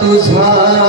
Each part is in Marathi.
तुझा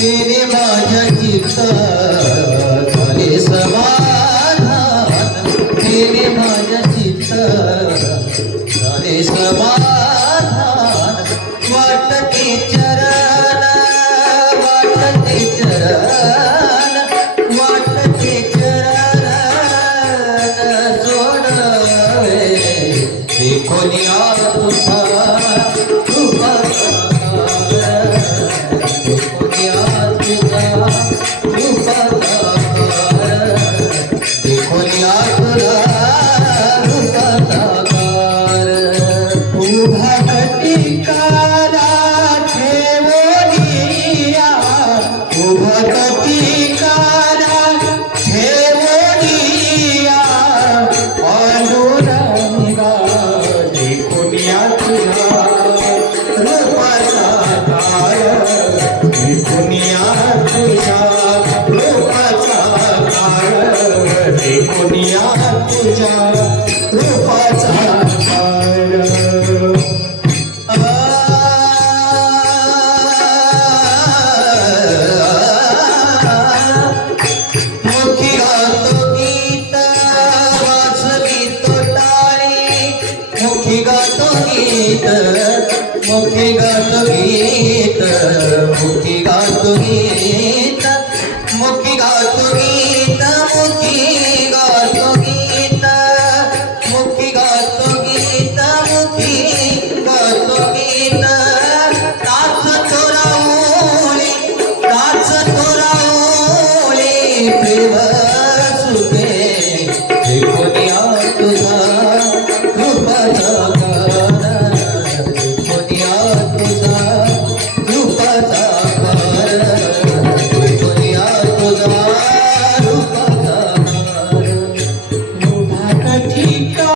तेने माझ्या चित्त झाले समाधान. तेने माझ्या चित्त झाले समाधान. वाटते चरण वाटते चरण वाटते चरण. सोडवे ते कोणी आला ऐकुनिया तुझ्या रूपाचा मुखी गातो गीत मुखी गातो गीत मुखी गातो गीत.